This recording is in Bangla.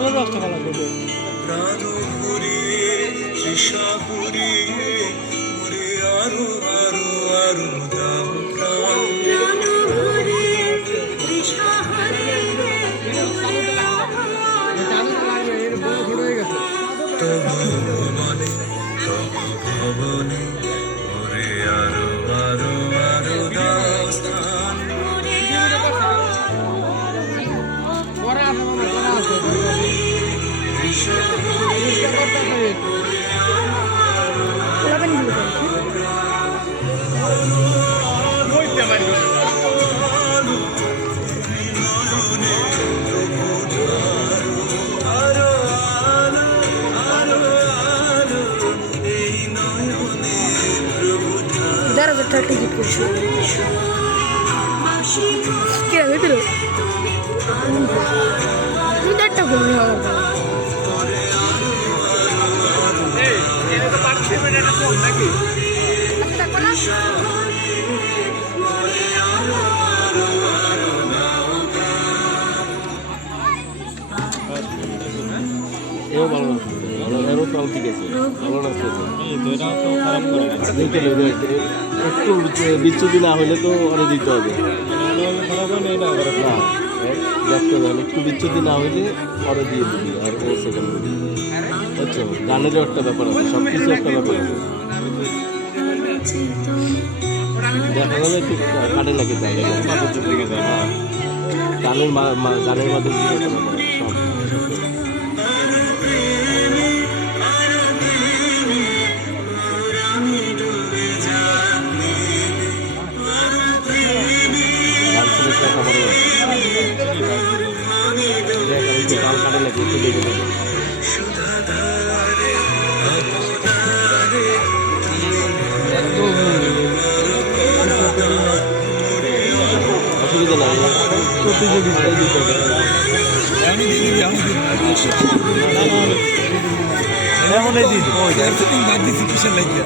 আলুর রসটা ভালো লাগে। প্রাণ ভরিয়ে তৃষা ভরিয়ে মোরে আরো আরো আরো দাও প্রাণ তবু ভবনে তবু ভবনে মোরে আরো আরো আরো দাও স্থান টিকিট করছি ভিতরে একটা ঘুরে এও ভালো লাগছে, এরও তাও ঠিক আছে, ভালো লাগছে। একটু বিচ্ছুতি না হলে তো অনেক দিতে হবে না, দেখতে হবে একটু বিচ্ছুতি না হইলে পরে দিয়ে দিবি আর ও সেকেন্ড বুঝছো। গানেরও একটা ব্যাপার আছে, সব কিছু একটা ব্যাপার আছে। দেখা যাবে একটু কাটে লাগে গানের মাধ্যমে সব অসুবিধা নাই, প্রতিযোগিতায় দিতে হবে। এখন এই দিন বাদ দিচ্ছি কিসের লাগে